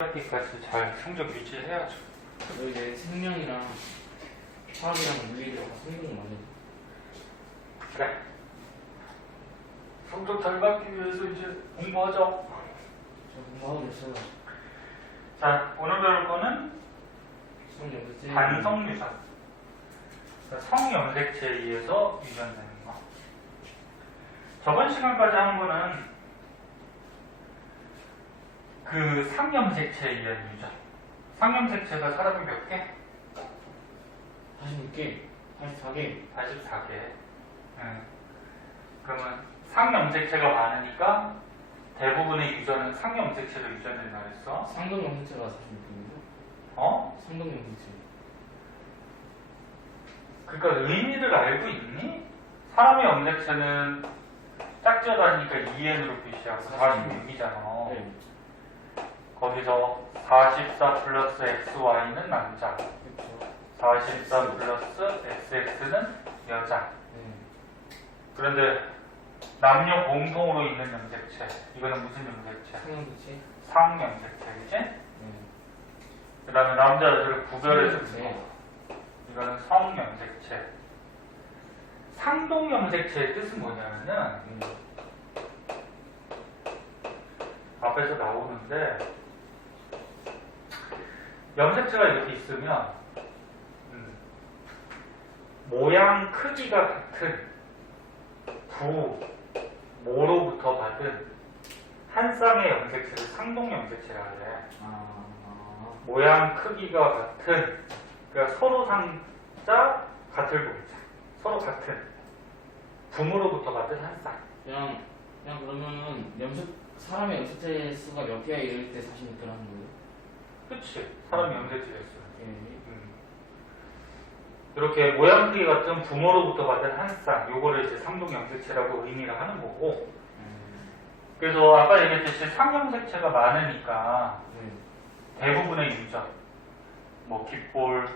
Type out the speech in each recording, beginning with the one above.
여기까지 잘 성적 유지해야죠. 이제 생명이랑 화학이랑 물리를 다 성공 많이 해. 그래. 성적 잘 받기 위해서 이제 공부하자. 저 공부하고 있어요. 자, 오늘 배울 거는 성형제체. 반성유전. 성염색체에 의해서 유전되는 거. 저번 시간까지 한 거는 그 상염색체에 의한 유전. 상염색체가 사람이 몇 개? 46개, 84개. 84개. 그러면 상염색체가 많으니까 대부분의 유전은 상염색체로 유전된다 그랬어. 상동염색체가 46개인데? 어? 상동염색체. 그러니까 의미를 알고 있니? 사람의 염색체는 짝지어다니까 2n으로 표시하고 46이잖아. 네. 거기서 44 플러스 XY는 남자, 그렇죠. 44 플러스 XX는 여자. 네. 그런데 남녀 공통으로 있는 염색체, 이거는 무슨 염색체? 상염색체. 상염색체, 그치? 네. 그 다음에 남자, 여자를 구별해주는 네. 거. 이거는 성염색체. 상동염색체의 뜻은 뭐냐면은 앞에서 나오는데 염색체가 이렇게 있으면 모양 크기가 같은 두 모로부터 받은 한 쌍의 염색체를 상동염색체라 그래. 모양 크기가 같은, 그러니까 서로 상자 같을 동자, 서로 같은 부모로부터 받은 한 쌍. 그냥 그러면은 사람의 염색체 수가 몇 개야 이럴 때 46개라는 거예요? 그치? 사람이 염색체였어. 예. 이렇게 모양 크기 같은 부모로부터 받은 한 쌍, 요거를 이제 상동염색체라고 의미를 하는 거고. 그래서 아까 얘기했듯이 상염색체가 많으니까 대부분의 유전, 뭐 귓볼,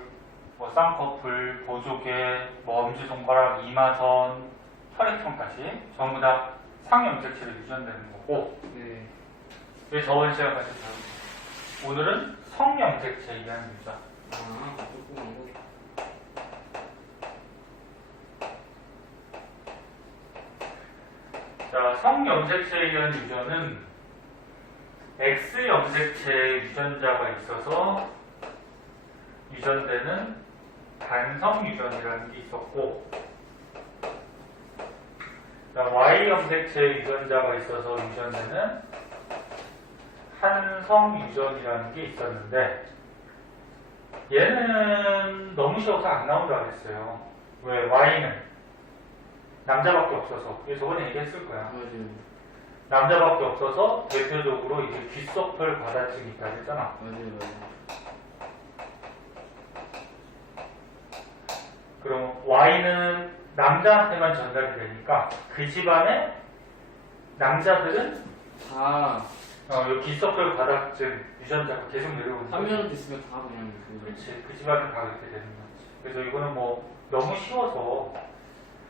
뭐 쌍꺼풀, 보조개, 뭐 엄지손가락, 이마선, 혈액형까지 전부 다 상염색체로 유전되는 거고. 네. 그래서 저번 시간까지 배운 거. 오늘은 성염색체에 의한 유전. 그렇구나. 자, 성염색체에 의한 유전은 X염색체의 유전자가 있어서 유전되는 반성유전이라는 게 있었고, Y염색체의 유전자가 있어서 유전되는 한성유전이라는 게 있었는데, 얘는 너무 쉬워서 안 나온다고 했어요. 왜? Y는 남자밖에 없어서. 저번에 얘기했을 거야. 맞아요. 남자밖에 없어서 대표적으로 이제 귓속털 과다증이 있다 했잖아. 맞아요. 그럼 Y는 남자한테만 전달이 되니까 그 집안의 남자들은 다 이 귓속털 과다증 유전자가 계속 내려오는 거지. 한 명도 있으면 다 그냥 그렇지. 그 집안은 다 그렇게 되는 거지. 그래서 이거는 뭐 너무 쉬워서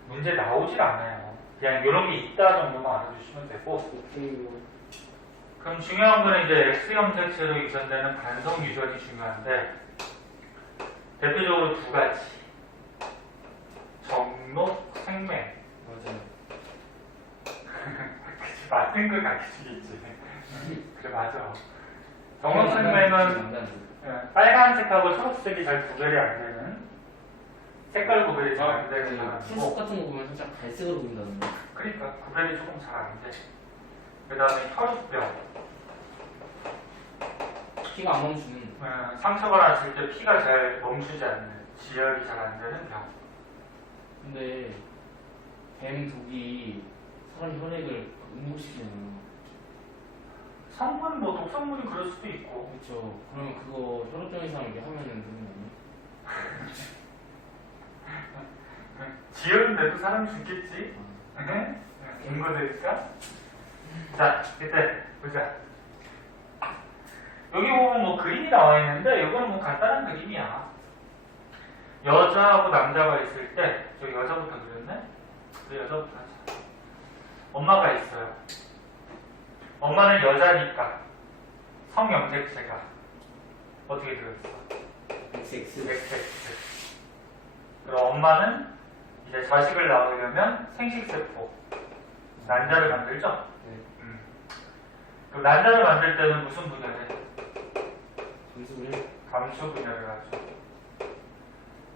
문제 나오질 않아요. 그냥 이런 게 있다 정도만 알아주시면 되고. 오케이. 그럼 중요한 거는 이제 X염색체로 유전되는 반성 유전이 중요한데, 대표적으로 두 가지. 정록, 생맹. 맞아요. 그치, 맞는 걸 가르치겠지. 그래, 맞아. 정록, 생맹은 빨간색하고 초록색이 잘 구별이 안 되는, 색깔 구별이 잘 안 되는 풀숲 사람이고, 같은 거 보면 살짝 갈색으로 보인다던데. 그러니까 구별이 조금 잘 안 돼. 그 다음에 혈우병. 피가 안 멈추는. 상처가 났을 때 피가 잘 멈추지 않는, 지혈이 잘 안 되는 병. 근데 뱀 독이 사람 혈액을 응고시키잖아. 성분, 뭐 독성물이 그럴 수도 있고. 그렇죠. 그러면 그거 혈액병 이상 이렇게 하면은 되는 거 아니야? 지혈인데도 사람 죽겠지? 인거되니까. 자, 이때 보자. 여기 보면 뭐 그림이 나와 있는데, 이거는 뭐 간단한 그림이야. 여자하고 남자가 있을 때, 저기 여자부터 그렸네? 그 여자부터 하자. 엄마가 있어요. 엄마는 여자니까 성염색체가 어떻게 되어있어? XX. XX. 그럼 엄마는 이제 자식을 낳으려면 생식세포, 난자를 만들죠? 네. 그럼 난자를 만들 때는 무슨 분열해? 분수를. 감수 분열을 하죠.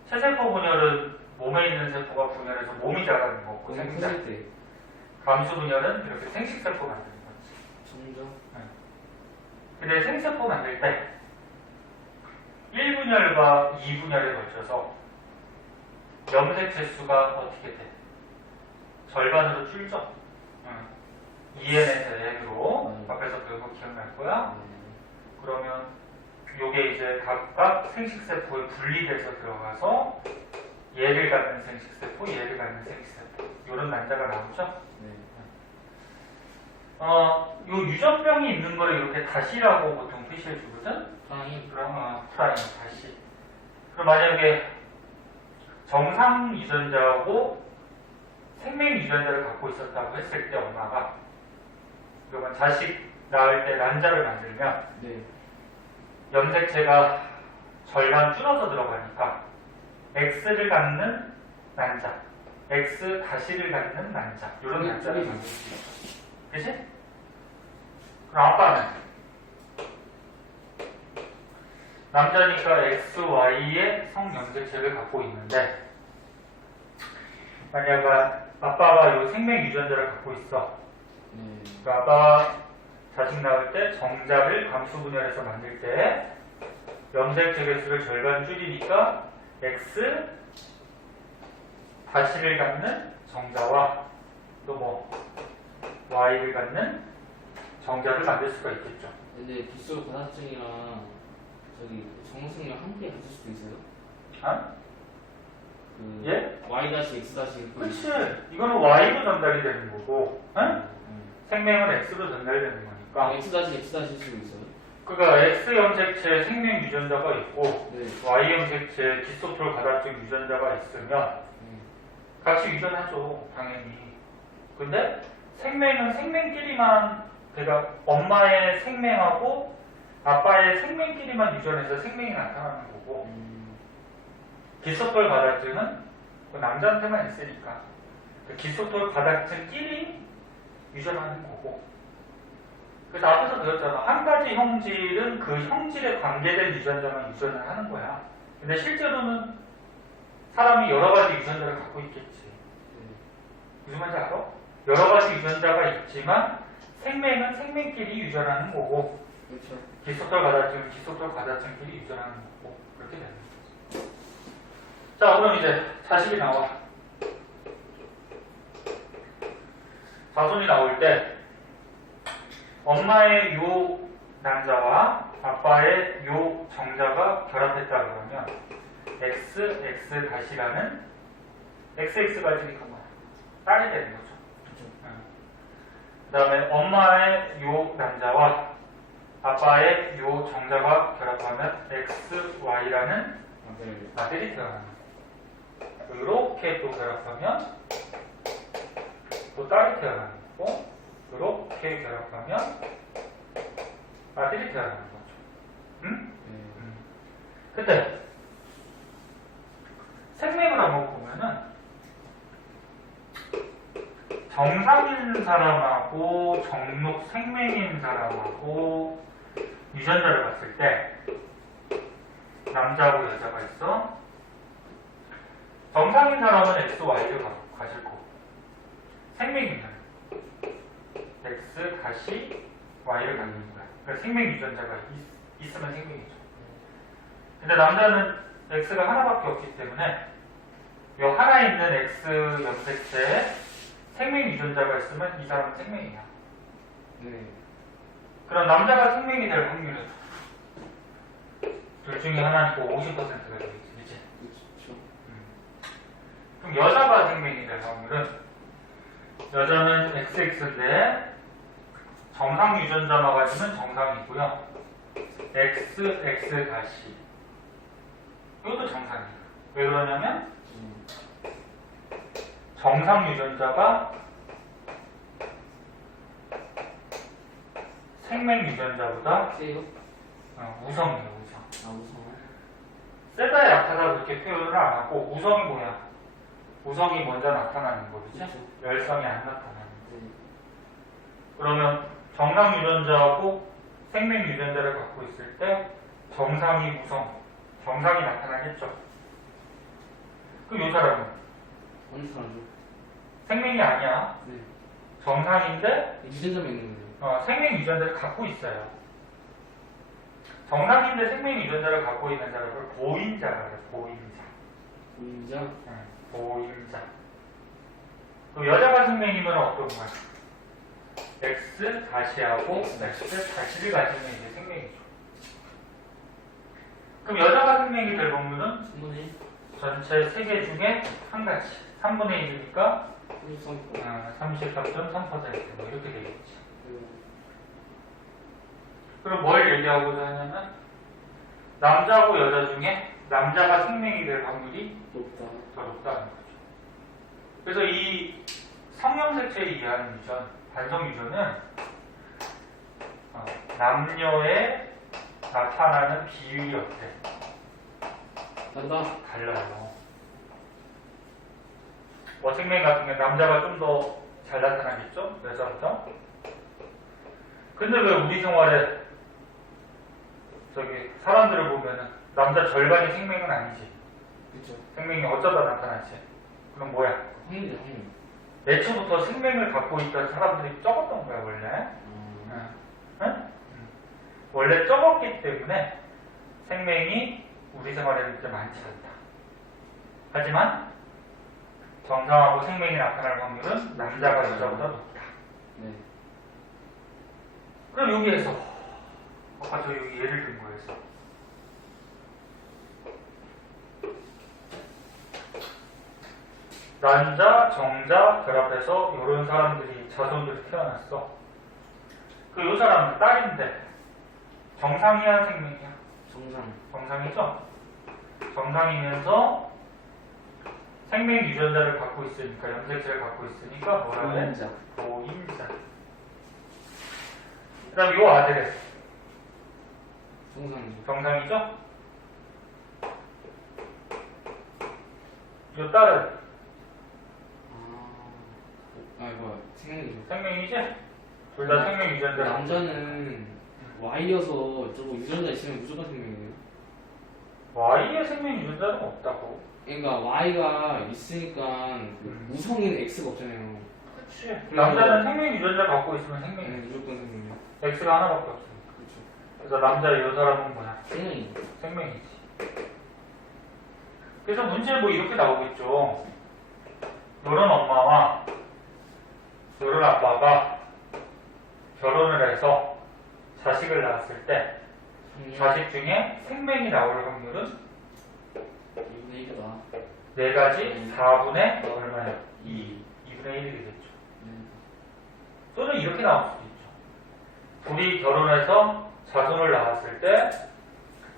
체세포 분열은 몸에 있는 세포가 분열해서 몸이 자라는 거고, 생자. 커질 때. 감수 분열은 이렇게 생식세포 만드는 거지. 점점. 근데 생세포 만들 때 1분열과 2분열에 걸쳐서 염색체 수가 어떻게 돼? 절반으로 줄죠? 2n에서 n으로 앞에서 배운 거 기억날 거야? 그러면 요게 이제 각각 생식세포에 분리돼서 들어가서 얘를 갖는 생식세포, 얘를 갖는 생식세포 요런 난자가 나오죠? 네. 요 유전병이 있는 거를 이렇게 다시라고 보통 표시해 주거든? 프라임. 그럼 프라임 다시. 그럼 만약에 정상 유전자하고 생명 유전자를 갖고 있었다고 했을 때 엄마가 그러면 자식 낳을 때 난자를 만들면 네. 염색체가 절반 줄어서 들어가니까 X를 갖는 난자, X 다시를 갖는 난자 이런 난자를 만들 수 있어. 그치? 그럼 아빠는 남자니까 XY의 성염색체를 갖고 있는데 만약 아빠가 이 생명 유전자를 갖고 있어. 네. 그 아빠가 자식 낳을 때 정자를 감수 분열해서 만들 때 염색체 개수를 절반 줄이니까 X 다시를 갖는 정자와 또 뭐 Y를 갖는 정자를 만들 수가 있겠죠. 근데 빗속 과다증이랑 저기 정성력 함께 가질 수도 있어요? 아? 그 예? Y 다시 X 다시 그렇지. 이거는 Y로 전달이 되는 거고, 응? 생명은 X로 전달되는 거니까. X 다시 X 다시 수도 있어요? 그러니까 X 염색체 생명 유전자가 있고 네. Y 염색체 디스토톨 가다증 유전자가 있으면 같이 유전하죠, 당연히. 근데 생명은 생명끼리만, 그러니까 엄마의 생명하고 아빠의 생명끼리만 유전해서 생명이 나타나는 거고, 디스토톨 가다증은 그 남자한테만 있으니까 그 디스토톨 가다증끼리 유전하는 거고. 그래서 앞에서 배웠잖아. 한 가지 형질은 그 형질에 관계된 유전자만 유전을 하는 거야. 근데 실제로는 사람이 여러 가지 유전자를 갖고 있겠지. 무슨 말인지 알아? 여러 가지 유전자가 있지만 생명은 생명끼리 유전하는 거고, 그렇죠. 디스토톨 가다증은 디스토톨 가다증끼리 유전하는 거고, 그렇게 되는 거지. 자, 그럼 이제 자식이 나와. 자손이 나올 때 엄마의 요 난자와 아빠의 요 정자가 결합했다 그러면 XX 다시라는 XX가 지금 뭐야? 딸이 되는 거죠. 그 다음에 엄마의 요 난자와 아빠의 요 정자가 결합하면 XY라는 아들이 태어나는 거고, 이렇게 또 결합하면 또 딸이 태어나는 거고, 이렇게 결합하면 아들이 태어나는 거죠. 응? 근데 생명을 한번 보면은 정상인 사람하고 정록 생명인 사람하고 유전자를 봤을 때 남자하고 여자가 있어. 정상인 사람은 XY를 가질 거고, 생명인 사람 X 다시 Y를 갖는 거야. 그러니까 생명 유전자가 있으면 생명이죠. 근데 남자는 X가 하나밖에 없기 때문에 이 하나 있는 X 염색체에 생명 유전자가 있으면 이 사람은 생명이야. 네. 그럼 남자가 생명이 될 확률은 둘 중에 하나니까 50%가 되겠지. 그치? 그렇죠. 그럼 여자가 생명이 될 확률은, 여자는 XX인데 정상 유전자만 가지면 정상이고요. XX 다시 이것도 정상이에요. 왜 그러냐면 정상 유전자가 생명 유전자보다 세요? 우성이에요, 우성. 아 우성. 세다 약하다 그렇게 표현을 안 하고 우성이 뭐야? 우성이 먼저 나타나는 거지. 그렇죠. 열성이 안 나타나는 거. 네. 그러면 정상 유전자하고 생명 유전자를 갖고 있을 때 정상이 우성, 정상이 나타나겠죠. 그럼 이 사람은 어느 사람죠? 생명이 아니야. 네. 정상인데 유전자만 있는 거예요. 생명 유전자를 갖고 있어요. 정상인데 생명 유전자를 갖고 있는 사람을 보임자라고 해요. 보임자. 보임자? 보임자. 그럼 여자가 생명이면 어떤 거야? X 다시하고 X 다시를 가지는 이제 생명이죠. 그럼 여자가 생명이 될 확률은 3분의 1? 전체 3개 중에 한 가지. 3분의 1이니까 33%. 33.3% 이렇게 되겠지. 그럼 뭘 얘기하고자 하냐면 남자하고 여자 중에 남자가 생명이 될 확률이 높다. 더 높다는 거죠. 그래서 이 성형색체에 의한 유전, 반성 유전은 남녀에 나타나는 비율이 어때? 난다. 달라요. 생명 같은 게 남자가 좀 더 잘 나타나겠죠? 여자보다. 근데 왜 우리 생활에 사람들을 보면은 남자 절반이 생명은 아니지. 그쵸. 생명이 어쩌다 나타나지. 그럼 뭐야? 확률이죠, 확률. 애초부터 생명을 갖고 있던 사람들이 적었던 거야, 원래. 응? 원래 적었기 때문에 생명이 우리 생활에 이렇게 많지 않다. 하지만 정상하고 생명이 나타날 확률은 남자가 여자보다 높다. 네. 그럼 여기에서 아까 저 여기 예를 든 거에서 난자, 정자 결합해서 이런 사람들이 자손들이 태어났어. 이 사람은 딸인데 정상이야 생명이야? 정상. 정상이죠? 정상이면서 생명 유전자를 갖고 있으니까 염색체를 갖고 있으니까 뭐라 해? 보임자. 보임자. 그 다음 요 아들은 정상이죠. 정상이죠? 요 딸은 뭐야. 생명이죠. 생명이지? 둘 다 생명 유전자. 남자는 Y여서 저거 유전자 있으면 무조건 생명이에요. Y의 생명 유전자는 없다고. 그러니까 Y가 있으니까 우성인 X가 없잖아요. 그치. 남자는 생명 유전자 갖고 있으면 생명이지. 무조건 생명이에요. X가 하나밖에 없으니까. 그렇죠. 그래서 남자 이 사람은 뭐야? 생명이. 생명이지. 그래서 문제 뭐 이렇게 나오겠죠. 요런 엄마와 요런 아빠가 결혼을 해서 자식을 낳았을 때 자식 중에 생명이 나올 확률은 2분의 1이다. 네 가지 4분의 얼마야? 2분의 1이 되겠죠. 또는 이렇게 나올 수도 있죠. 둘이 결혼해서 자손을 낳았을 때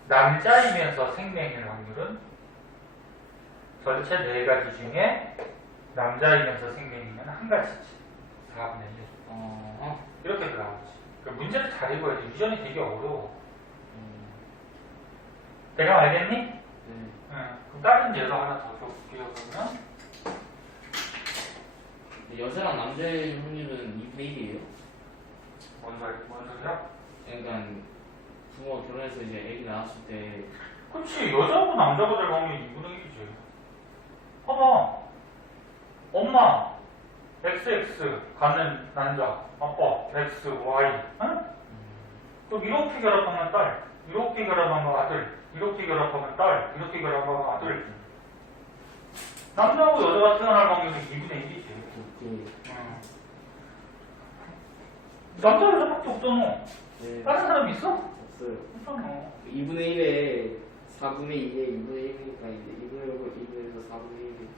남자이면서 생명일 확률은 전체 네 가지 중에 남자이면서 생명이면 한 가지지. 4분의 1. 이렇게 나오지. 그러니까 문제를 잘 읽어야지. 유전이 되게 어려워. 내가 알겠니? 네. 그럼 다른 예로 하나 더 줘볼게요. 그러면 여자랑 남자의 확률은 2분의 1이에요. 뭔 소리야? 그러니까 부모가 결혼해서 이제 애기 낳았을 때 그치. 여자하고 남자가 될 확률이 2분의 1이지. 봐봐. 엄마 XX 갖는 남자 아빠 X, Y. 응? 그럼 이렇게 결합하면 딸, 이렇게 결합하면 아들, 이렇게 결합하면 딸, 이렇게 결합하면 아들. 남자하고 여자가 태어날 확률이 2분의 1이지. 남자 여자밖에 없잖아. 네. 다른 사람 있어? 없어요. 없잖아. 2분의 1에 4분의 2에 2분의 1이니까 이제 2분의 1을 2분에서 4분의 1이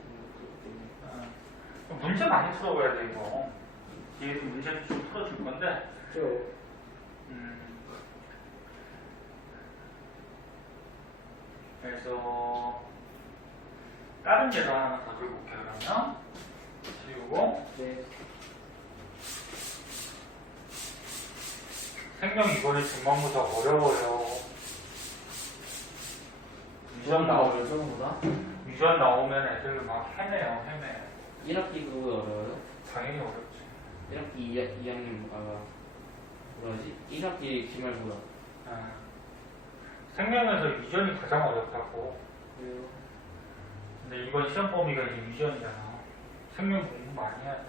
문제 많이 풀어봐야 돼 이거. 뒤에서 문제를 좀 풀어줄 건데. 그렇죠. 그래서 다른 예도 하나 더 들어볼게요. 그러면 지우고 네. 생명 이거를 증명보다 어려워요. 유전 나오죠 저거보다? 유전 나오면 애들 막 헤매요. 1학기 그거 어려워요? 당연히 어렵지. 1학기 2학년 뭐라지? 1학기 기말고사. 생명에서 유전이 가장 어렵다고. 왜요? 근데 이번 시험 범위가 이제 유전이잖아. 생명 공부 많이 해야 돼.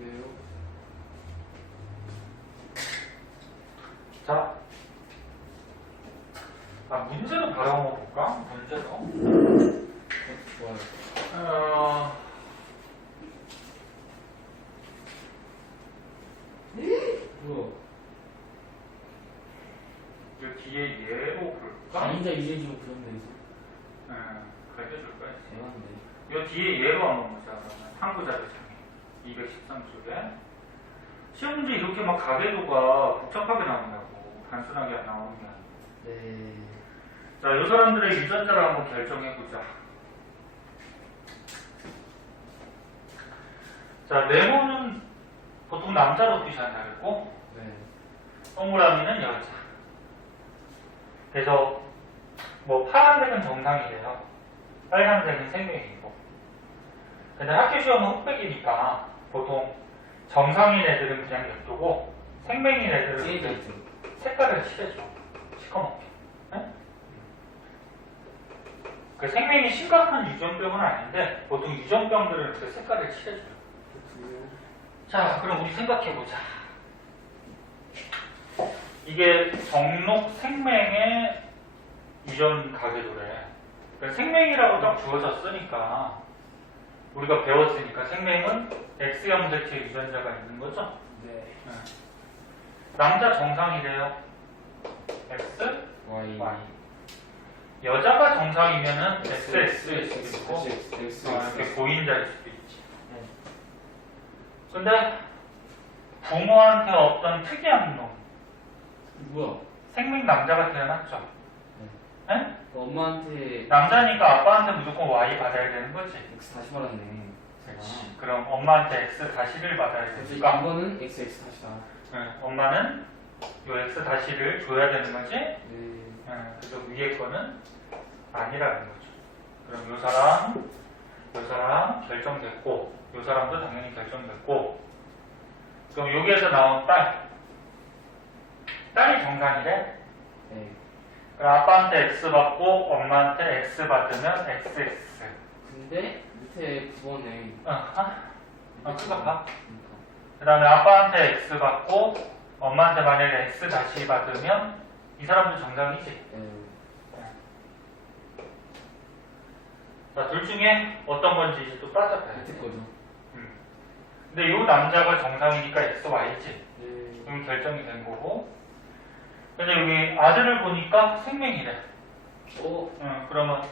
왜요? 자, 문제로 바로 한번 볼까? 문제로. 좋아요. 뭐야? 이 뒤에 예로 볼까? 강의자 이재지로 그렸네. 가르쳐줄 거야. 대박인데. 이 뒤에 예로 한번 보자. 그러면 항구자료 장애 213쪽에 시험 문제 이렇게 막 가계도가 복잡하게 나온다고. 단순하게 안 나오는 게 아니야. 네. 자, 이 사람들의 유전자를 한번 결정해보자. 자, 네모는 보통 남자로 표시한다 그랬고, 네. 동그라미는 여자. 그래서 뭐 파란색은 정상이래요. 빨간색은 생명이고. 근데 학교 시험은 흑백이니까 보통 정상인 애들은 그냥 냅두고 생명인 애들은 그냥 색깔을 칠해줘. 시커멓게. 네? 그 생명이 심각한 유전병은 아닌데 보통 유전병들은 그 색깔을 칠해줘요. 자, 그럼 우리 생각해보자. 이게 정록 생명의 유전 가계도래. 그러니까 생명이라고 딱 주어졌으니까 우리가 배웠으니까 생명은 X형제체 유전자가 있는 거죠? 네. 남자 정상이래요. X, Y. Y. 여자가 정상이면은 XX일 수도 있고 이렇게 고인자일 수도 있지. 근데 부모한테 어떤 특이한 놈, 뭐야? 생명 남자가 태어났죠. 네? 엄마한테 남자니까 아빠한테 무조건 Y 받아야 되는 거지. X 다시 받았네. 그렇지. 그럼 엄마한테 X 다시를 받아야 그래서 되니까 이거는 XX 다시다. 엄마는 요 X 다시를 줘야 되는 거지. 네. 그래서 위에 거는 아니라는 거죠. 그럼 요 사람 결정됐고, 요 사람도 당연히 결정됐고, 그럼 여기에서 나온 딸이 정상이래. 네. 그럼 아빠한테 X 받고 엄마한테 X 받으면 XX. 근데 밑에 9번에 그거 봐. 그러니까. 그 다음에 아빠한테 X 받고 엄마한테 만약에 X 다시 받으면 이 사람도 정상이지. 네. 자, 둘 중에 어떤 건지 이제 또 따져봐야 돼. 밑에 거죠. 근데 이 남자가 정상이니까 X, Y지. 네. 그럼 결정이 된 거고. 근데 여기 아들을 보니까 생명이래. 그러면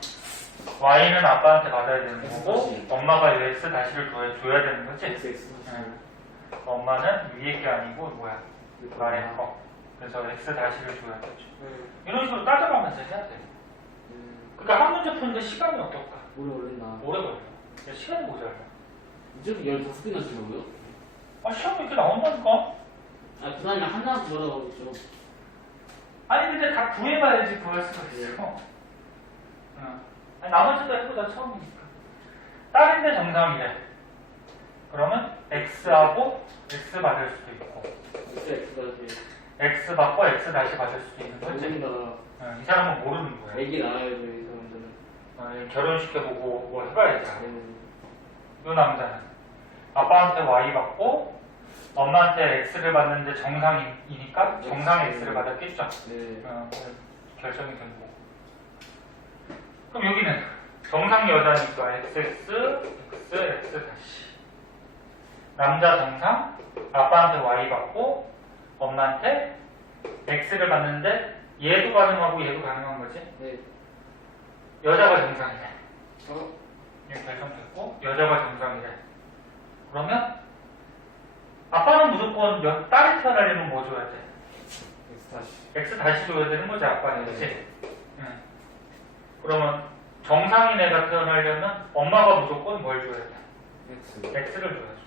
Y는 아빠한테 받아야 되는 거고, 엄마가 이 X 다시를 줘야 되는 거지. XX 다시. 엄마는 위에 게 아니고 뭐야? 아래 거. 그래서 X 다시를 줘야 되죠. 이런 식으로 따져가면서 해야 돼. 그러니까 한 문제 푸는데 시간이 어떨까? 오래 걸린다. 오래 걸려. 시간이 모자라. 이제도 15개나 주려고요? 시험이 이렇게 나온다니까? 그다음에 하나 들어가겠죠. 아니 근데 다 구해봐야지 구할 수가 있어. 아니, 나머지도 해보자. 처음이니까. 딸인데 정상이래. 그러면 X하고 X 받을 수도 있고, X 받고 X 다시 받을 수도 있는 거지. 모른다. 이 사람은 모르는 거야. 애기 낳아야죠, 이 사람들은. 결혼시켜보고 뭐 해봐야지. 이 남자는 아빠한테 Y 받고 엄마한테 X를 받는데 정상이니까 정상 X를 받았겠죠. 네. 결정이 된 거고. 그럼 여기는 정상 여자니까 X 다시. 남자 정상, 아빠한테 Y 받고 엄마한테 X를 받는데 얘도 가능하고 얘도 가능한 거지. 네. 여자가 정상이래. 이게 결정됐고 여자가 정상이래. 그러면 아빠는 무조건 딸이 태어나려면 뭐 줘야 돼? X 다시. X 다시 줘야 되는 거지 아빠는. 그치? 그러면 정상인 애가 태어나려면 엄마가 무조건 뭘 줘야 돼? X. X를 줘야죠.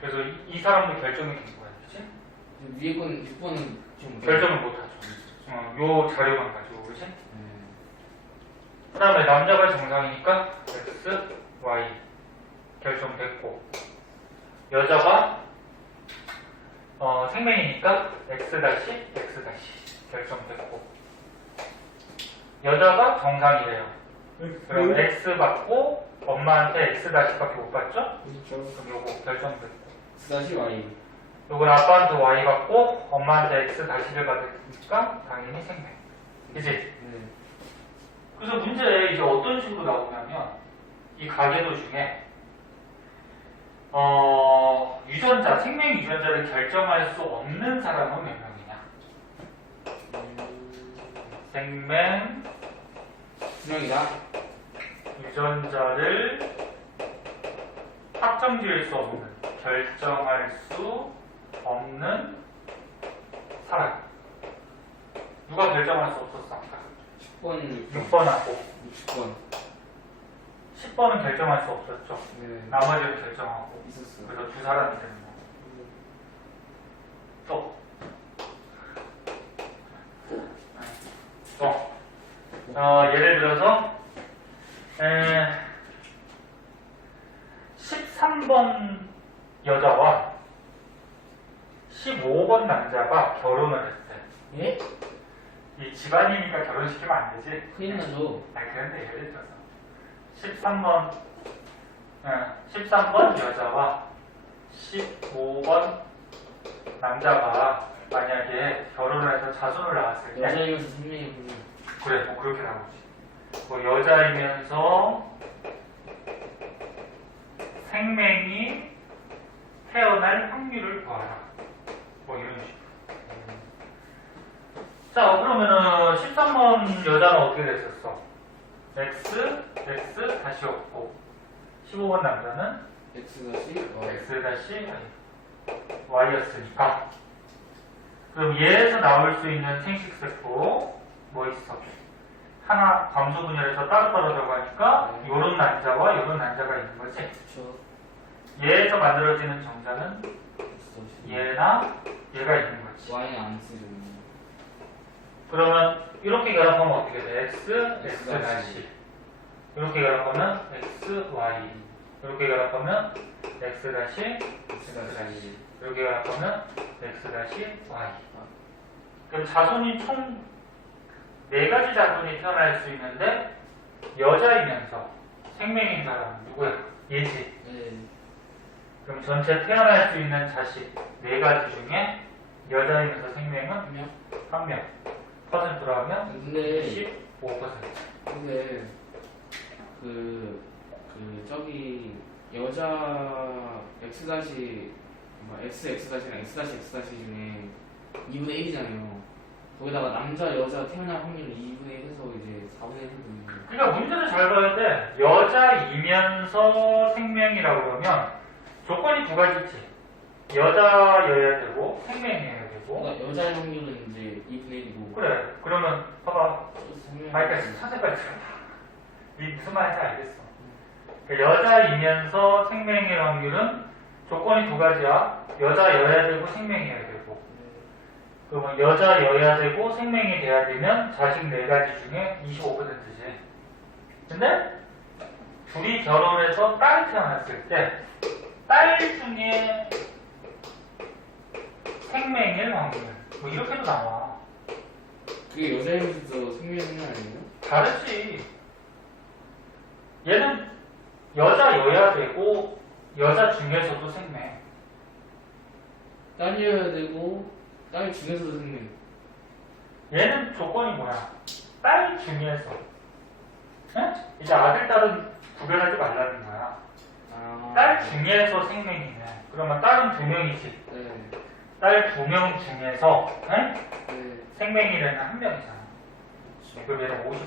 그래서 이 사람도 결정이 된 거야. 그치? 위에 건 6번은 지금 결정을 못 하죠. 요 자료만 가지고, 그치? 그 다음에 남자가 정상이니까 X, Y 결정됐고, 여자가 생명이니까 X 다시 결정됐고, 여자가 정상이래요. 그럼 X 받고 엄마한테 X 다시밖에 못 받죠? 그렇죠. 그럼 요거 결정됐고, 다시 Y. 요건 아빠한테 Y 받고 엄마한테 X 다시를 받으니까 당연히 생명. 그치? 네. 그래서 문제에 이제 어떤 식으로 나오냐면 이 가계도 중에 유전자, 생명 유전자를 결정할 수 없는 사람은 몇 명이냐? 생명 분명이다. 유전자를 확정 지을 수 없는, 결정할 수 없는 사람. 누가 결정할 수 없었어? 아까 10번, 6번하고 60번. 10번은 결정할 수 없었죠. 네. 나머지는 결정하고. 있었어. 그래서 두 사람이 되는 거. 예를 들어서 13번 여자와 15번 남자가 결혼을 했대. 예? 이 집안이니까 결혼시키면 안 되지. 큰일 나죠. 아니 그런데 예를 들어서 13번 여자와 15번 남자가 만약에 결혼을 해서 자손을 낳았을 때 여자이면서 생명이 분명. 그래 뭐 그렇게 나오지. 뭐 여자이면서 생명이 태어날 확률을 구하라. 뭐 이런 식으로. 자 그러면은 13번 여자는 어떻게 됐었어? X 다시 없고 15번 남자는 X 다시 Y. X 다시 Y였으니까 그럼 얘에서 나올 수 있는 생식세포 뭐 있어? 하나 감소 분열에서 따로따로 들어가니까 요런 난자와 요런 난자가 있는 거지. 그쵸. 얘에서 만들어지는 정자는 X 다시. 얘나 얘가 있는 거지. Y는 안 쓰죠. 그러면 이렇게 결합하면 어떻게 돼? X X 다시 이렇게 결합하면 X Y 이렇게 결합하면 X 다시 X 다시. 이렇게 결합하면 X 다시 Y. 그럼 자손이 총 4가지 자손이 태어날 수 있는데 여자이면서 생명인 사람은 누구야? 얘지. 네. 그럼 전체 태어날 수 있는 자식 4가지 중에 여자이면서 생명은 한 명? 1명. 퍼센트로 하면 근데 15%. 근데 저기 여자 X 다시 X 다시랑 X 다시 X 다시 중에 2분의 1이잖아요. 거기다가 남자 여자 태어날 확률을 2분의 1 해서 이제 4분의 1 정도. 그러니까 문제를 잘 봐야 돼. 여자이면서 생명이라고 그러면 조건이 2가지지. 여자여야 되고 생명이어야 되고. 그러니까 여자의 확률은 이제 2분의 1이고. 그래. 그러면 봐봐. 생명. 그러니까 사세까지 들어봐. 이 무슨 말인지 알겠어. 그러니까 여자이면서 생명의 확률은 조건이 2가지야. 여자여야 되고 생명이어야 되고. 그러면 여자여야 되고 생명이 돼야 되면 자식 4가지 중에 25%지. 근데 둘이 결혼해서 딸이 태어났을 때 딸 중에 생명일 확률 뭐 이렇게도 나와. 그게 여자이면서 생명이 아니에요? 다르지. 얘는 여자여야 되고 여자 중에서도 생명. 딸이어야 되고 딸 중에서도 생명. 얘는 조건이 뭐야? 딸 중에서. 응? 이제 아들, 딸은 구별하지 말라는 거야. 아. 딸 중에서 생명이네. 그러면 딸은 2명이지. 네. 딸 2명 중에서 응? 네. 생명이라는 1명이잖아. 그럼 얘는 50%.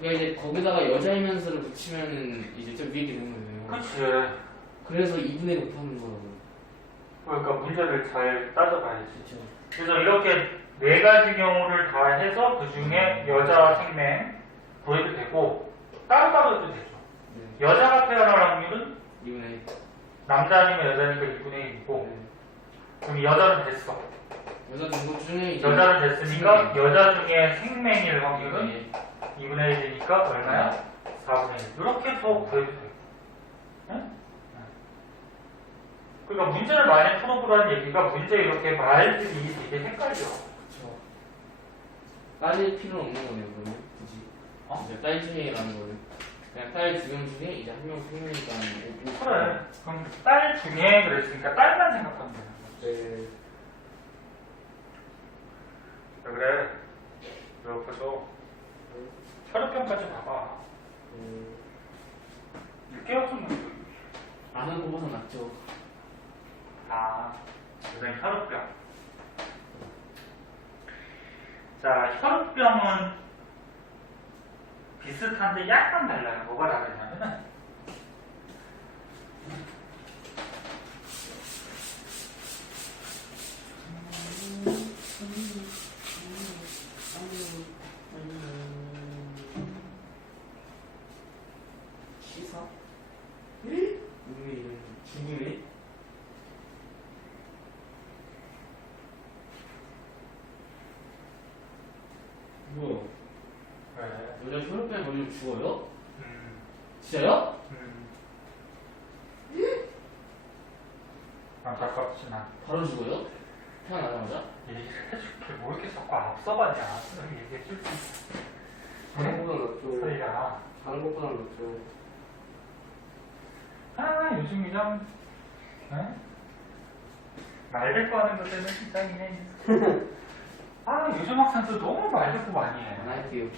그러니까 이제 거기다가 여자이면서를 붙이면은 이제 좀 위에 되는 거예요. 그치. 그래서 2분의 1 못하는 거라고. 그러니까 문제를 잘 따져봐야지. 그렇죠. 그래서 이렇게 4가지 경우를 다 해서 그 중에 여자 생명 구해도 되고 따로따로 해도 되죠. 네. 여자가 태어날 확률은 2분의 1. 남자 아니면 여자니까 2분의 1이고 그럼 여자는 됐어. 여자 중국 중에 이제 여자는 됐으니까 생명. 여자 중에 생명일 확률은 네. 2분의 1이니까 얼마야? 4분의 1. 이렇게 해서 구해도 돼요. 응? 그러니까 문제를 많이 풀어보라는 얘기가 문제 이렇게 말들이 되게 헷갈려. 그쵸. 딸일 필요는 없는 거네요, 그러면 굳이. 이제 딸 중에라는 거는 그냥 딸 두 명 중에 이제 한 명 생명이니까 그래. 그럼 딸 중에 그랬으니까 딸만 생각하면 되는 거지. 네. 그래. 옆에서 혈액형까지 봐봐. 6개월 정도. 아는 것보다 낫죠. 아, 그다음에 혈액병. 자, 혈액병은 비슷한데 약간 달라요. 뭐가 다르냐면은 시사? 왜 죽음이? 뭐야? 왜? 여자 혈액병에 걸리면 죽어요? 음, 진짜요? 안타깝지만 바로 죽어요? 태어나자마자? 얘기를 해줄게. 뭐 이렇게 자꾸 앞서가냐. 그냥 얘기해줄 수 있어. 다른 것보다 낫죠. 소리야. 다른 것보다 낫죠. 아, 요즘 그냥 말대꾸 하는 것 때문에 진짜 그냥 아, 요즘 학생들 너무 말대꾸 많이 해. 안 할게요.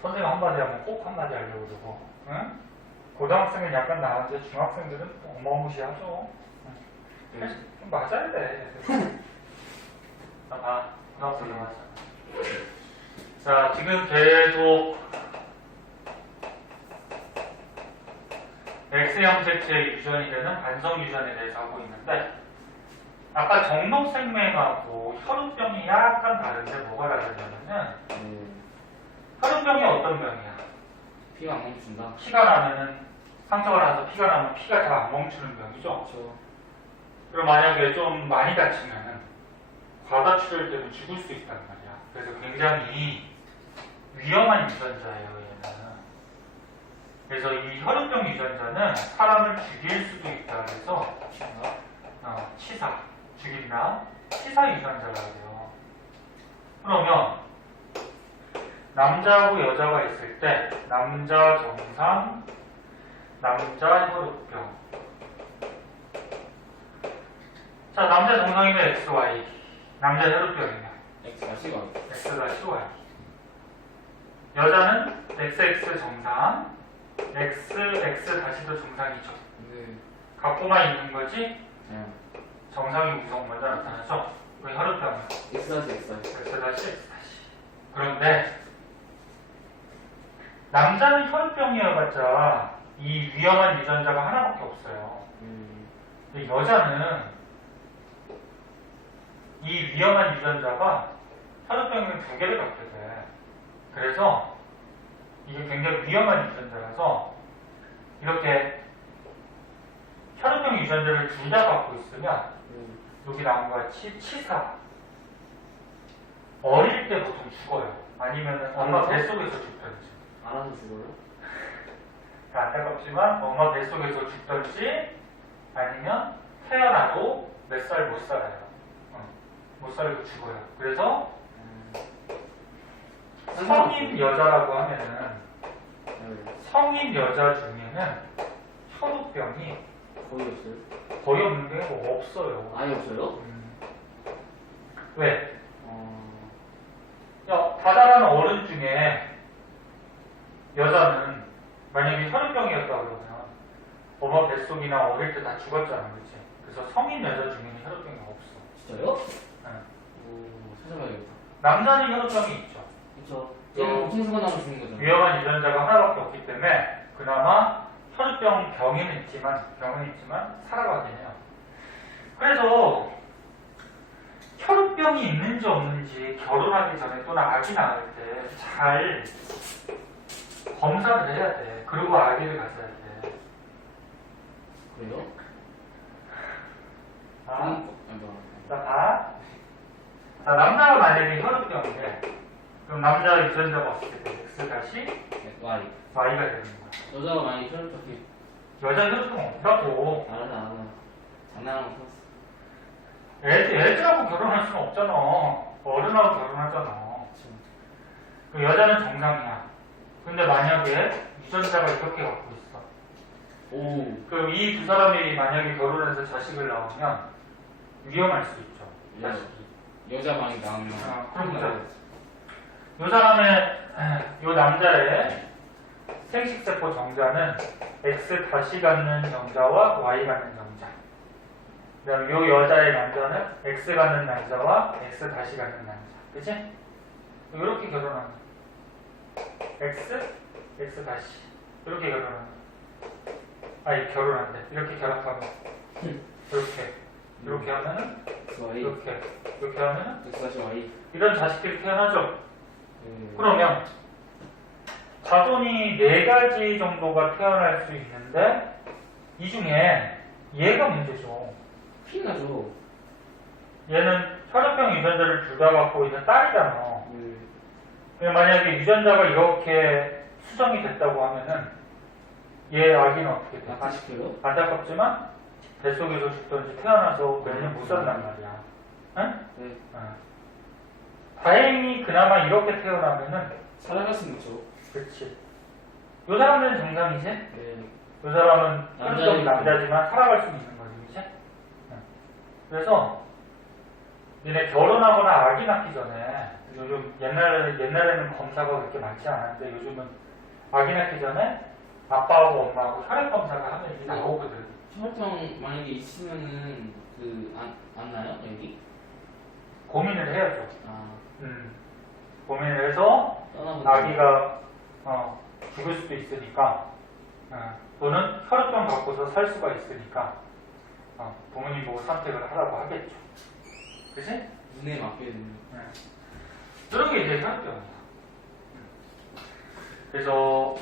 선생님 한마디 하면 꼭 한마디 하려고 그러고, 응? 고등학생은 약간 나은데 중학생들은 어마무시하죠. 네. 좀 맞아야 돼. 나 봐. 고등학생 나왔잖아. 자, 지금 계속 X형체체의 유전이 되는 반성 유전에 대해서 하고 있는데, 아까 정록생명하고 혈우병이 약간 다른데 뭐가 다르냐면은, 혈우병이 어떤 병이야? 피가 안 멈춘다. 피가 나면은, 상처가 나서 피가 나면 피가 잘 안 멈추는 병이죠. 그렇죠. 그럼 만약에 좀 많이 다치면은 과다출혈 때문에 죽을 수 있단 말이야. 그래서 굉장히 위험한 유전자예요, 얘는. 그래서 이 혈우병 유전자는 사람을 죽일 수도 있다 그래서 치사, 죽인다, 치사 유전자라고 해요. 그러면 남자하고 여자가 있을 때 남자 정상, 남자 혈우병. 자, 남자 정상이면 XY, 남자 혈우병이면 X가 C가. X-Y. 여자는 XX 정상, XX 다시도 정상이죠. 네. 갖고만 있는 거지 네. 정상이 우선 먼저 나타나죠. 그 혈우병은 X. X-X. 그런데 남자는 혈우병이어봤자 이 위험한 유전자가 하나밖에 없어요. 근데 여자는 이 위험한 유전자가 혈우병을 2개를 갖게 돼. 그래서 이게 굉장히 위험한 유전자라서 이렇게 혈우병 유전자를 둘 다 갖고 있으면 여기 나온 것 같이 치사. 어릴 때 보통 죽어요. 아니면 엄마 뱃속에서 죽든지. 알아서 죽어요? 안타깝지만 엄마 뱃속에서 죽든지 아니면 태어나도 몇 살 못 살아요. 못 살고 죽어요. 그래서 성인 여자라고 하면은 성인 여자 중에는 혈우병이 거의 없어요. 거의 없는 게 없어요. 아예 없어요? 왜? 어... 야, 다자라는 어른 중에 여자는 만약에 혈우병이었다 그러면 엄마 뱃속이나 어릴 때 다 죽었잖아, 그렇지? 그래서 성인 여자 중에는 혈우병이 없어. 진짜요? 응. 오, 찾아봐야겠다. 남자는 혈우병이 있죠. 그쵸. 얘는 보통 순간 나면 죽는 거잖아. 위험한 유전자가 하나밖에 없기 때문에 그나마 혈우병 병은 있지만 살아가긴 해요. 그래서 혈우병이 있는지 없는지 결혼하기 전에 또는 아기 낳을 때 잘 검사를 해야 돼. 그리고 아기를 가져야 돼. 그래요? 아, 뭐. 자, 봐. 자, 남자가 만약에 혈액형인데, 그럼 남자 유전자가 어떻게 돼? X 다시 Y. Y가 되는 거야. 여자가 많이 혈액형이 여자 혈액형 없다고. 알아. 장난하는 거 애들하고 결혼할 수는 없잖아. 어른하고 결혼하잖아. 그 여자는 정상이야. 근데 만약에 유전자가 이렇게 갖고 있어. 오. 그럼 이 두 사람이 만약에 결혼해서 자식을 낳으면 위험할 수 있죠. 자식이. 여자 많이 나오면. 그런 거죠. 요 사람의, 요 남자의 생식세포 정자는 X 다시 갖는 정자와 Y 갖는 정자. 그 다음에 요 여자의 남자는 X 갖는 남자와 X 다시 갖는 남자. 그치? 이렇게 결혼하는 거야. X 다시. 이렇게 결혼하는 거야. 아니, 결혼한대. 이렇게 결합하면. 이렇게 하면은, Y. 이렇게 하면은, X 다시 Y. 이런 자식들이 태어나죠. 그러면 자손이 4가지 정도가 태어날 수 있는데 이 중에 얘가 문제죠. 큰일 나죠. 얘는 혈액형 유전자를 둘 다 갖고 있는 딸이잖아. 만약에 유전자가 이렇게 수정이 됐다고 하면은 얘 아기는 어떻게 돼? 아시켜요? 안타깝지만 뱃속에서 죽든지 태어나서 몇 년 못 산단 말이야. 응? 네. 다행히 그나마 이렇게 태어나면은 살아갔으면 좋죠. 그렇지. 요 사람들은 정상이지? 네. 요 사람은 남자니까. 혈액형이 남자지만 살아갈 수 있는 거지, 그치? 그래서 얘네 결혼하거나 아기 낳기 전에 요즘 옛날에는 검사가 그렇게 많지 않았는데 요즘은 아기 낳기 전에 아빠하고 엄마하고 혈액 검사를 하면 이게 나오거든. 혈액형 만약에 있으면은 안 나요? 여기? 고민을 해야죠. 아. 고민을 해서 떠나보는 아기가 죽을 수도 있으니까 또는 혈액형 갖고서 살 수가 있으니까 부모님 보고 선택을 하라고 하겠죠. 그치? 눈에 맡겨야 되는. 그런 게 이제 혈액형이야. 그래서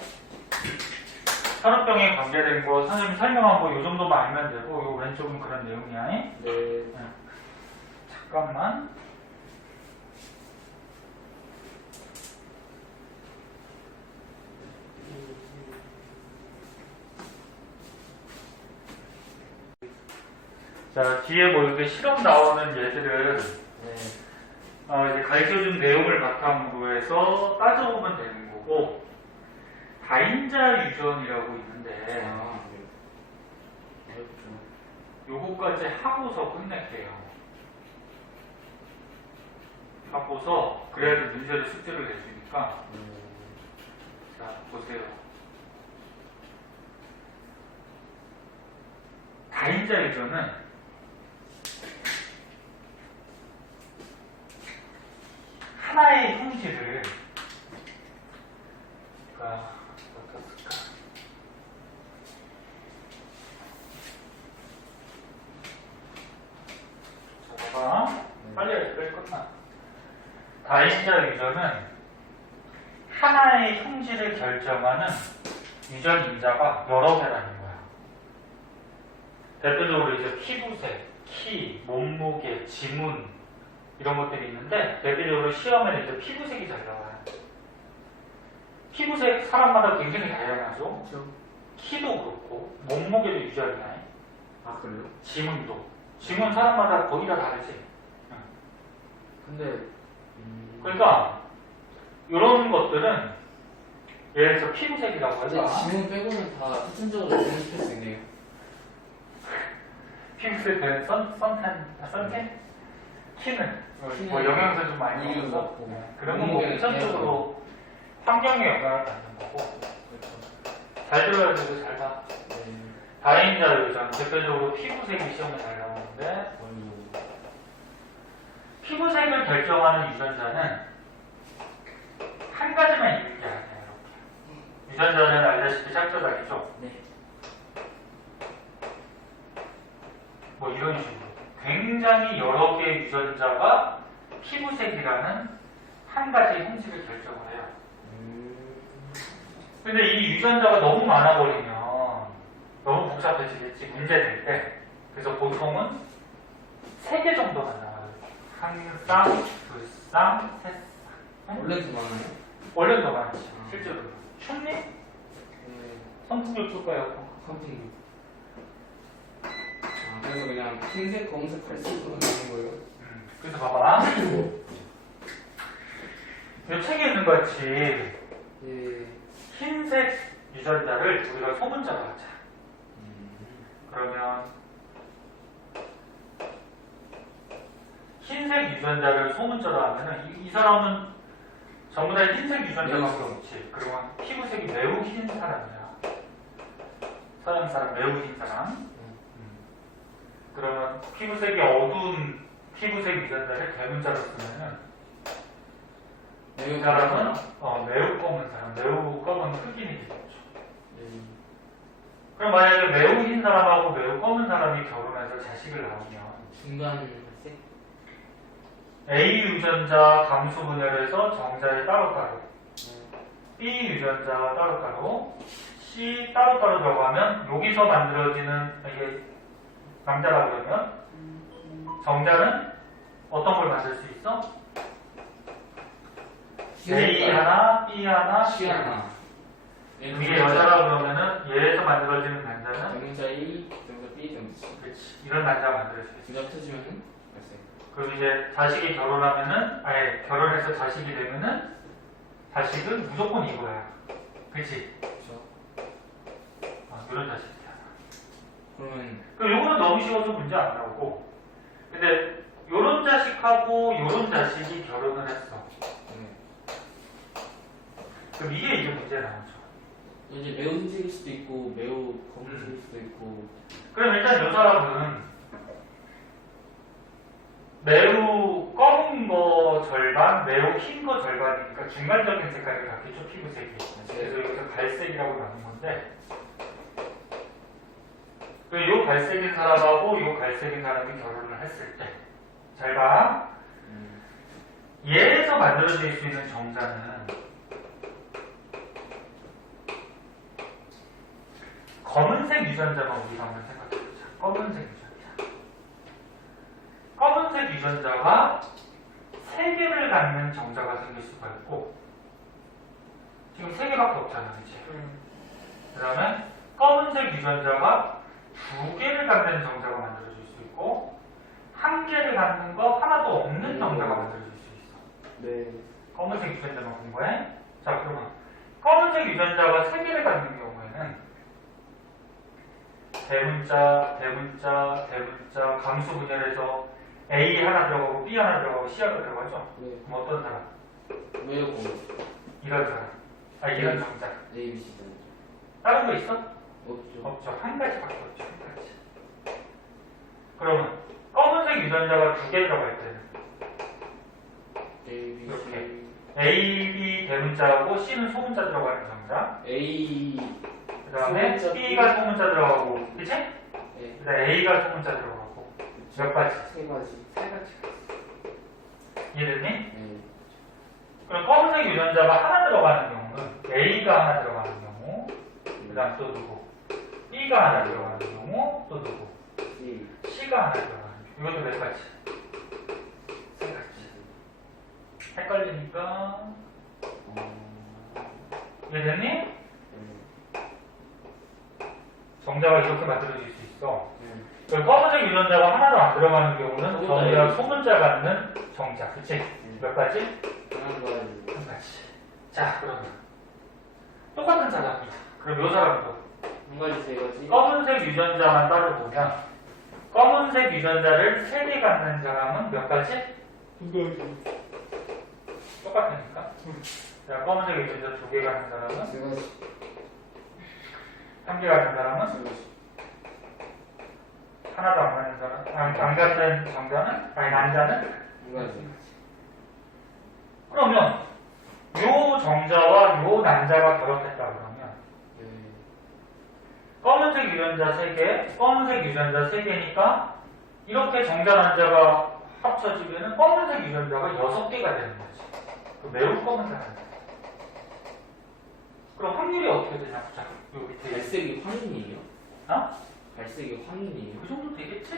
혈액형에 관계된 거 선생님이 설명한 거 요 정도만 알면 되고 요 왼쪽은 그런 내용이야. 네. 잠깐만. 자, 뒤에 뭐 이렇게 실험 나오는 얘들은 이제 가르쳐준 내용을 바탕으로 해서 따져보면 되는 거고, 다인자 유전이라고 있는데, 아, 네. 요거까지 하고서 끝낼게요. 하고서, 그래야지 문제를 숙제를 내주니까, 자, 보세요. 다인자 유전은 하나의 형질을 어떻을까? 자, 봐봐. 빨리 해야 끝나. 다인자 유전은 하나의 형질을 결정하는 유전 인자가 여러 개라는 거야. 대표적으로 이제 피부색, 키, 몸무게, 지문 이런 것들이 있는데 대표적으로 시험에는 이제 피부색이 잘 나와요. 피부색 사람마다 굉장히 다양하죠. 그렇죠. 키도 그렇고 몸무게도 유전이야. 아, 그래요? 지문도. 지문 사람마다 거의 다 다르지. 근데 그러니까 이런 것들은 예를 들어서 피부색이라고 근데 해봐. 지문 빼고는 다 선천적으로 분석할 수 있네요. 피부색은 선텐? 키는 뭐 영양소 좀 많이 이런 먹어서 거 같고. 그런 건 뭐 우선적으로 환경에 영향을 받는 거고. 잘 들어야 되고 잘 봐. 다인자 유전 대표적으로 피부색이 시험에 잘 나오는데 피부색을 결정하는 유전자는 한 가지만 있는 게 아니에요. 이렇게. 유전자는 알다시피 짝짝짝이죠. 네. 뭐 이런 식으로 굉장히 여러 개의 유전자가 피부색이라는 한 가지 형식을 결정을 해요. 근데 이 유전자가 너무 많아버리면 너무 복잡해지겠지, 문제 낼 때. 그래서 보통은 3개 정도만 나와요. 한 쌍, 두 쌍, 세 쌍. 원래 더 많아요? 원래 더 많지, 실제로. 춥니? 네. 선풍기 줄 거예요. 선풍기. 그래서 그냥 흰색, 검은색, 갈색으로 나는 거예요. 그래서 봐봐. 이 책에 있는 것 같이 예. 흰색 유전자를 우리가 소문자로 하자. 그러면 흰색 유전자를 소문자로 하면은 이 사람은 전부 다 흰색 유전자밖에 없지. 그리고 피부색이 매우 흰 사람이야. 서양 사람 매우 흰 사람. 그러면 피부색이 어두운 피부색 유전자를 대문자로 쓰면은 이 사람은 매우 검은 사람, 매우 검은 흑인이 되겠죠. 그럼 만약에 매우 흰 사람하고 매우 검은 사람이 결혼해서 자식을 낳으면 중간 색? A 유전자 감수 분열에서 정자에 따로따로, B 유전자 따로따로, C 따로따로 들어가면 여기서 만들어지는 이게 남자라고 그러면 정자는 어떤 걸 만들 수 있어? A 하나, B 하나, C C 하나. 하나. 이게 여자라고 그러면은 얘에서 만들어지는 남자는 대문자 A, 대문자 B, 대문자 C. 그렇지, 이런 남자가 만들 수 있어. 둘다 터지면은 갈색. 그리고 이제 자식이 결혼하면은, 아예 결혼해서 자식이 되면은 자식은 무조건 이거야. 그치? 그렇죠. 이런 자식이야. 그러면 그럼 요거는 너무 쉬워서 문제 안 나오고. 근데 요런 자식하고 요런 자식이 결혼을 했어. 그럼 이게 문제 나오죠. 이제 매우 흰색일 수도 있고 매우 검은색일 수도 있고. 그럼 일단 요 사람은 매우 검은 거 절반, 매우 흰 거 절반이니까 중간적인 색깔을 갖겠죠, 피부색이. 그래서 여기서 갈색이라고 나눈 건데, 요 갈색인 사람하고 요 갈색인 사람이 결혼을 했을 때, 잘 봐. 얘에서 만들어질 수 있는 정자는 검은색 유전자만 우리가 한번 생각해보자. 검은색 유전자. 검은색 유전자가 3개를 갖는 정자가 생길 수가 있고, 지금 3개밖에 없잖아, 그치? 그 다음에 검은색 유전자가 2개를 갖는 정자가 만들어질 수 있고, 1개를 갖는 거 하나도 없는 정자가 만들어질 수 있어. 네. 검은색 유전자만 공부해. 자, 그러면 검은색 유전자가 3개를 갖는 경우에는 대문자, 대문자, 대문자, 감수 분열해서 A 하나 들어가고 B 하나 들어가고 C 하나 들어가죠? 네. 그럼 어떤 사람? 매우 검은. 이런 사람. 이런 정자. A, B, C. 다른 거 있어? 없죠. 없죠. 한 가지밖에 없죠. 한 가지. 그러면 검은색 유전자가 2개 들어가 있대요. A, B, 이렇게. C. A, B 대문자하고 C는 소문자 들어가는 정자. A. 그 다음에 소문자 B가 소문자 들어가고, 그치? 네. 그 다음에 A가 소문자 들어가고. 몇 가지? 세 가지. 세 가지. 이해됐니? 네. 그럼 검은색 유전자가 하나 들어가는 경우는 A가 하나 들어가는 경우, 그 다음 또 누구? B가 하나 들어가는 경우, 또 누구? C. C가 하나 들어가는 경우. 이것도 몇 가지? 세 가지. 헷갈리니까. 이해됐니? 네. 정자가 이렇게 만들어질 수 있어. 네. 그럼 검은색 유전자가 하나도 안 들어가는 경우는 소문자예요. 전부 다 소문자 갖는 정자. 그치? 몇 가지? 하나 가지. 한 가지. 자, 그러면 똑같은 사람이다. 그럼 요 사람도 한 가지, 세 가지. 검은색 유전자만 따로 보면 검은색 유전자를 3개 갖는 사람은 몇 가지? 두 가지. 똑같으니까. 자, 검은색 유전자 2개 갖는 사람은 세 가지. 3개 갖는 사람은 세 가지. 하나도 안 갖는 사람. 안 갖는 정자는? 아니, 난자는? 한 가지. 그러면 요 정자와 요 난자가 결합했다 그러면 네. 검은색 유전자 3개, 검은색 유전자 3개니까 이렇게 정자 난자가 합쳐지면 검은색 유전자가 6개가 되는 거지. 그 매우 검은 사람. 그럼 확률이 어떻게 되냐 보자. 요 밑에 갈색이 황인이에요? 갈색이 황인이에요. 그 정도 되겠지?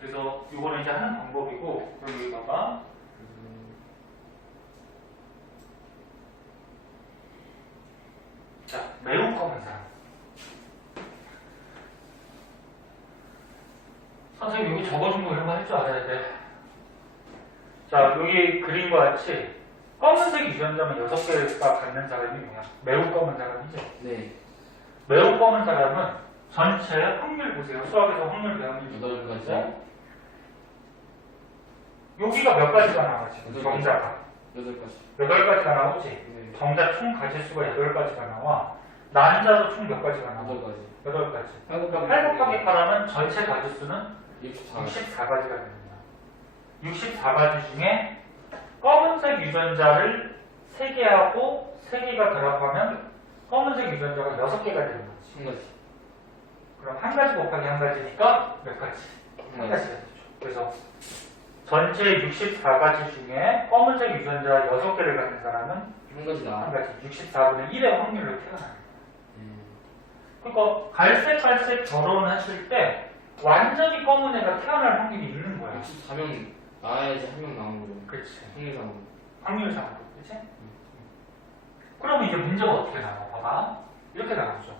그래서 이거는 이제 하는 방법이고, 그리고 여기다가 자, 매우 검은 사람. 선생님 여기 적어준 거 이런 거 할 줄 알아야 돼. 자, 여기 그림과 같이 검은색 유전자만 6개가 갖는 사람이 뭐야? 매우 검은 사람이지? 네. 매우 검은 사람은 전체 확률 보세요. 수학에서 확률 배우는 8가지. 여기가 몇 가지가 나와 지금? 여덟 가지. 정자가 8가지. 8가지가 나오지? 네. 정자 총 가지수가 8가지가 나와. 난자도 총 몇 가지가 나와? 8가지. 8가지. 8 8 곱하기 8하면 전체 가지수는 64. 64가지가 됩니다. 64가지 중에 검은색 유전자를 3개하고 3개가 결합하면 검은색 유전자가 6개가 되는 거지. 1가지. 그럼 1가지 곱하기 1가지니까 몇 가지? 1가지가 되죠. 그래서 전체 64가지 중에 검은색 유전자 6개를 갖는 사람은 1가지다. 1가지 64분의 1의 확률로 태어납니다. 그러니까 갈색 결혼하실 때 완전히 검은 애가 태어날 확률이 있는 거야. 64명 나와야지 1명 나오는 거죠. 그렇지. 확률상. 확률상으로. 그렇지? 그러면 이제 문제가 어떻게 나와? 봐봐. 이렇게 나오죠.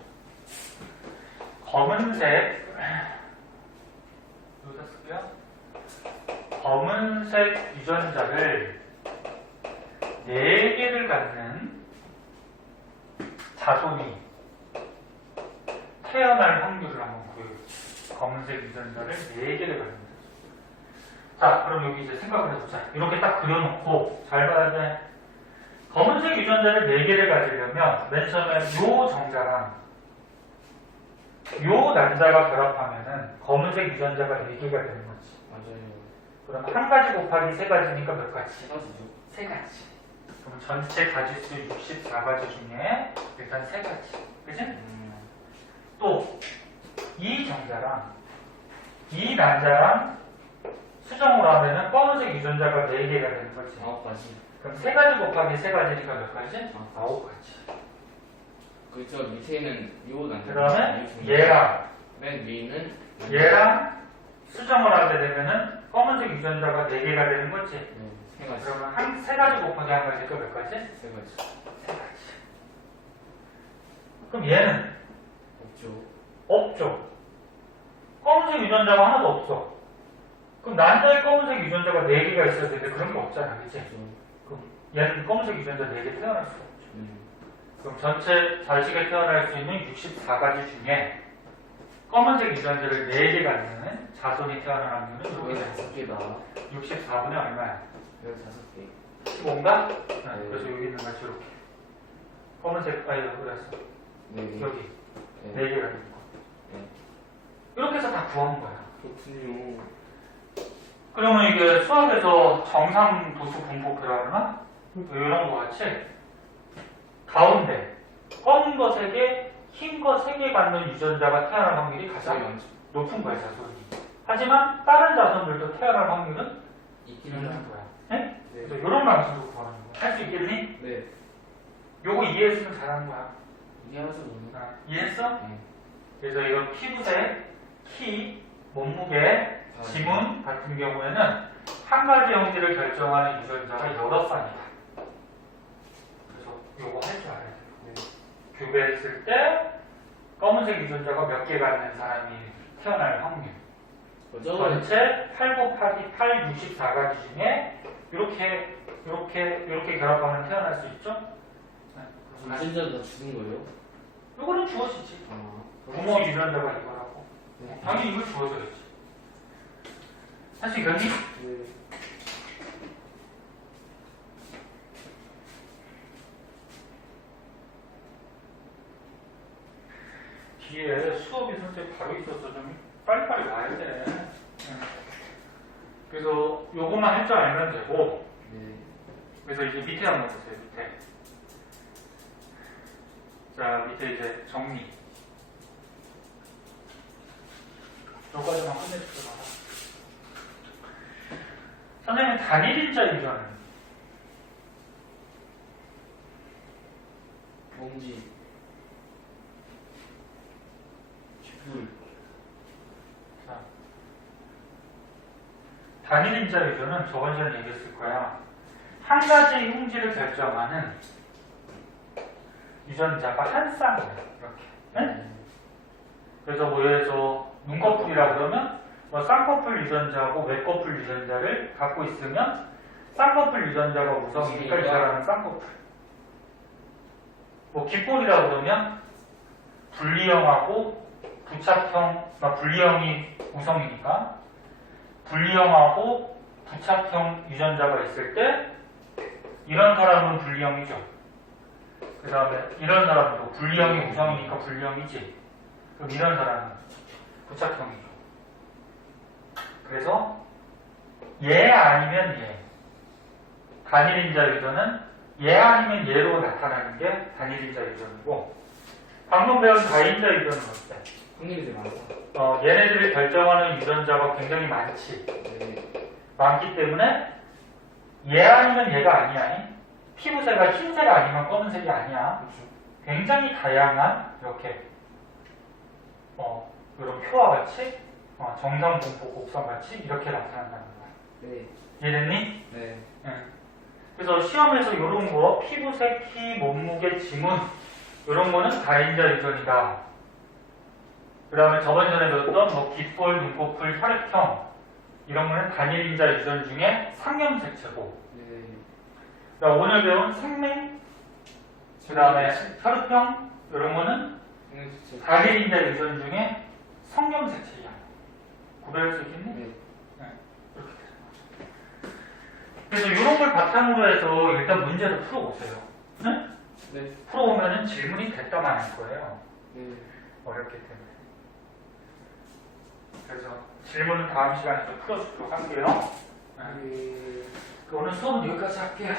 검은색 여기다 쓸게요. 검은색 유전자를 4개를 갖는 자손이 태어날 확률을 한번 구해보자. 검은색 유전자를 4개를 갖는 자손. 자, 그럼 여기 이제 생각을 해보자. 이렇게 딱 그려놓고 잘 봐야 돼. 검은색 유전자를 4개를 가지려면 맨 처음에 요 정자랑 요 난자가 결합하면은 검은색 유전자가 4개가 되는 거지. 맞아요. 그럼 1가지 곱하기 3가지니까 몇 가지? 3가지죠. 3가지. 그럼 전체 가지수 64가지 중에 일단 3가지. 그치? 또 이 정자랑 이 난자랑 수정으로 하면은 검은색 유전자가 4개가 되는 거지. 9가지. 그럼 3가지 곱하기 3가지니까 몇 가지? 9가지. 그저 밑에는 요 난자. 그 다음에 얘랑 맨 위에는 얘랑 수정을 하게 되면은 검은색 유전자가 4개가 되는 거지. 네, 3가지. 그러면 3가지 곱하기 1가지니까 몇 가지? 3가지. 3가지. 그럼 얘는 없죠. 없죠. 검은색 유전자가 하나도 없어. 그럼 난자에 검은색 유전자가 4개가 있어야 되는데 그런 게 없잖아. 그치? 없죠. 그럼 얘는 검은색 유전자 4개 태어날 수가 없죠. 음. 그럼 전체 자식에 태어날 수 있는 64가지 중에 검은색 유전자를 4개 갖는 자손이 태어날 확률은 이렇게 됩니다. 15개다. 64분의 얼마야? 15개. 15인가? 그래서 여기 있는 것이 이렇게. 검은색, 그래서 네. 여기 네. 4개가 되는 거. 네. 이렇게 해서 다 구한 거야. 그렇군요. 그러면 이게 수학에서 정상 도수 분포표라 하나? 이런 거 같이 가운데 검은 거 3개, 흰 거 3개 갖는 유전자가 태어날 확률이 가장 많죠. 높은 거야, 자손이. 하지만 다른 자손들도 태어날 확률은 있긴 있는 한데. 거야. 네? 네. 그래서 이런 방식으로 구하는 거야. 할 수 있겠니? 네. 요거 이해했으면 잘하는 거야. 이해하죠, 저는. 이해했어? 네. 그래서 이거 피부색, 키, 몸무게, 지문 같은 경우에는 한 가지 형질을 결정하는 유전자가 여러 쌍이다. 그래서 요거 할 줄 알아야 돼요. 네. 교배했을 때 검은색 유전자가 몇 개 갖는 사람이 태어날 확률. 그죠? 전체 8 곱하기 8, 64가지 중에 이렇게 결합하면 태어날 수 있죠? 네. 유전자도 다 죽은 거예요? 요거는 주어지지. 아. 부모 유전자가 이거라고. 네. 당연히 이걸 주어져야지. 할 수 있겠니? 네. 뒤에 수업이 선생님 바로 있어서 좀 빨리빨리 와야 돼. 그래서 요것만 할 줄 알면 되고, 네. 그래서 이제 밑에 한번 보세요, 밑에. 자, 밑에 이제 정리. 요까지만 끝내주세요. 선생님, 단일인자 유전은 뭔지 단일인자 유전은 저번 시간에 얘기했을 거야. 한 가지 흉지를 결정하는 유전자가 한 쌍이야. 이렇게. 네? 그래서 뭐 예를 들어서 눈꺼풀이라 그러면 뭐 쌍꺼풀 유전자하고 외꺼풀 유전자를 갖고 있으면 쌍꺼풀 유전자가 우성이니까 이 사람은 쌍꺼풀. 뭐 귓볼이라 그러면 분리형하고 부착형, 분리형이 우성이니까 분리형하고 부착형 유전자가 있을 때 이런 사람은 분리형이죠. 그 다음에 이런 사람도 분리형이 우성이니까 분리형이지. 그럼 이런 사람은 부착형이죠. 그래서 얘 아니면 얘. 단일인자 유전은 얘 아니면 얘로 나타나는 게 단일인자 유전이고, 방금 배운 다인자 유전은 어때? 확률이 되게 많다. 얘네들을 결정하는 유전자가 굉장히 많지. 네. 많기 때문에 얘 아니면 얘가 아니야. 피부색가 흰색 아니면 검은색이 아니야. 그렇죠. 굉장히 다양한 이렇게 이런 표와 같이 정상 분포 곡선 같이 이렇게 나타난다는 거야. 네. 이해됐니? 네. 그래서 시험에서 이런 거 피부색, 키, 몸무게, 지문 이런 거는 다인자 유전이다. 그 다음에 저번 전에 배웠던 뭐 귓볼, 눈꺼풀, 혈액형 이런 거는 단일인자 유전 중에 상염색체고, 네. 그다음 오늘 배운 생맹, 그 다음에 혈액형 이런 거는 진짜. 단일인자 유전 중에 성염색체야. 구별할 수 있겠니? 네. 이렇게 되는 거죠. 그래서 이런 걸 바탕으로 해서 일단 문제를 풀어보세요. 네? 네. 풀어보면은 질문이 됐다만 할 거예요. 네. 어렵기 때문에. 그래서 질문은 다음 시간에 좀 풀어주도록 할게요. 네. 네. 오늘 수업은 여기까지 할게요.